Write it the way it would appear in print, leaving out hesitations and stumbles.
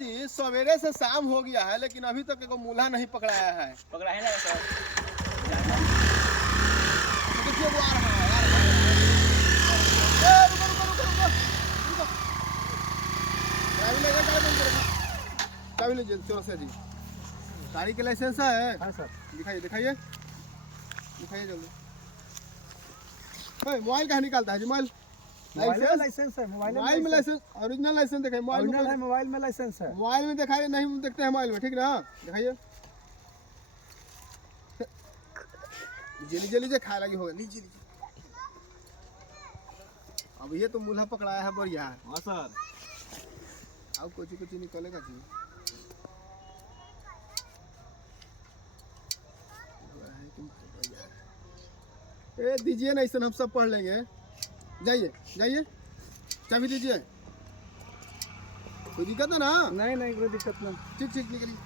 जी सवेरे से शाम हो गया है लेकिन अभी तक को मूल्हा नहीं पकड़ाया है। पकड़ा है ना सर। तो देखिए वो आ रहा है, आ रहा है। ए, रुको रुको रुको रुको रुको। चाबी लेके गाड़ी बंद करो। चाबी लीजिए चौरसिया जी। गाड़ी के लाइसेंस है? हाँ सर। दिखाइए दिखाइए दिखाइए जल्दी। मोबाइल कहाँ निकालता है जी? मोबाइल मोबाइल में लाइसेंस है। मोबाइल में लाइसेंस ओरिजिनल लाइसेंस दिखाइए। मोबाइल है, मोबाइल में लाइसेंस है। मोबाइल में दिखाइए, नहीं देखते हैं मोबाइल में, ठीक ना? दिखाइए। लीजिए लीजिए लीजिए, खाए लगी होगा, लीजिए लीजिए। अब ये तो मूल्हा पकड़ाया है बढ़िया। हाँ सर। अब कुछ कुछ निकलेगा जी। ए दीजिए ना, इसे हम सब पढ़ लेंगे। जाइए जाइए, चाबी दीजिए। कोई दिक्कत है ना? नहीं नहीं कोई दिक्कत नहीं। ठीक ठीक निकलिए।